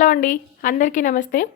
Hello అండి. అందరికీ నమస్తే.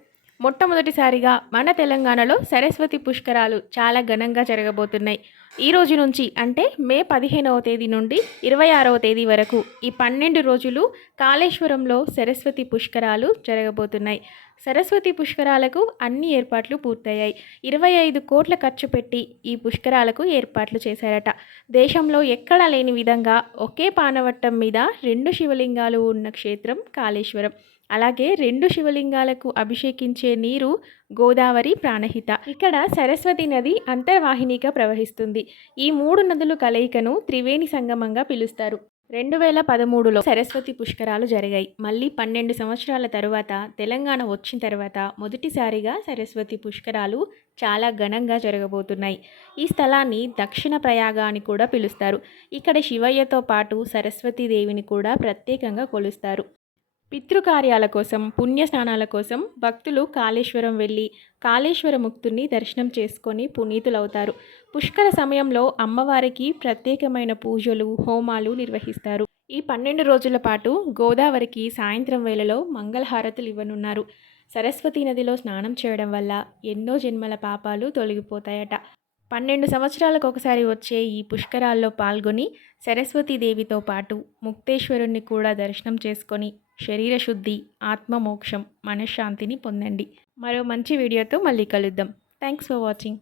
మొట్టమొదటిసారిగా మన తెలంగాణలో సరస్వతి పుష్కరాలు చాలా ఘనంగా జరగబోతున్నాయి. ఈ రోజు నుంచి అంటే మే పదిహేనవ తేదీ నుండి ఇరవై ఆరవ తేదీ వరకు ఈ పన్నెండు రోజులు కాళేశ్వరంలో సరస్వతి పుష్కరాలు జరగబోతున్నాయి. సరస్వతి పుష్కరాలకు అన్ని ఏర్పాట్లు పూర్తయ్యాయి. ఇరవై ఐదు కోట్ల ఖర్చు పెట్టి ఈ పుష్కరాలకు ఏర్పాట్లు చేశారట. దేశంలో ఎక్కడా లేని విధంగా ఒకే పానవట్టం మీద రెండు శివలింగాలు ఉన్న క్షేత్రం కాళేశ్వరం. అలాగే రెండు శివలింగాలకు అభిషేకించే నీరు గోదావరి ప్రాణహిత. ఇక్కడ సరస్వతి నది అంతర్వాహినిగా ప్రవహిస్తుంది. ఈ మూడు నదుల కలయికను త్రివేణి సంగమంగా పిలుస్తారు. రెండు వేల పదమూడులో సరస్వతి పుష్కరాలు జరిగాయి. మళ్ళీ పన్నెండు సంవత్సరాల తరువాత తెలంగాణ వచ్చిన తర్వాత మొదటిసారిగా సరస్వతి పుష్కరాలు చాలా ఘనంగా జరగబోతున్నాయి. ఈ స్థలాన్ని దక్షిణ ప్రయాగ అని కూడా పిలుస్తారు. ఇక్కడ శివయ్యతో పాటు సరస్వతీదేవిని కూడా ప్రత్యేకంగా కొలుస్తారు. పితృకార్యాల కోసం పుణ్యస్నానాల కోసం భక్తులు కాళేశ్వరం వెళ్ళి కాళేశ్వర ముక్తుని దర్శనం చేసుకొని పునీతులవుతారు. పుష్కర సమయంలో అమ్మవారికి ప్రత్యేకమైన పూజలు హోమాలు నిర్వహిస్తారు. ఈ పన్నెండు రోజుల పాటు గోదావరికి సాయంత్రం వేళలో మంగళహారతులు ఇవ్వనున్నారు. సరస్వతీ నదిలో స్నానం చేయడం వల్ల ఎన్నో జన్మల పాపాలు తొలగిపోతాయట. పన్నెండు సంవత్సరాలకు ఒకసారి వచ్చే ఈ పుష్కరాల్లో పాల్గొని సరస్వతీదేవితో పాటు ముక్తేశ్వరుణ్ణి కూడా దర్శనం చేసుకొని శరీర శుద్ధి ఆత్మమోక్షం మనశ్శాంతిని పొందండి. మరో మంచి వీడియోతో మళ్ళీ కలుద్దాం. Thanks for watching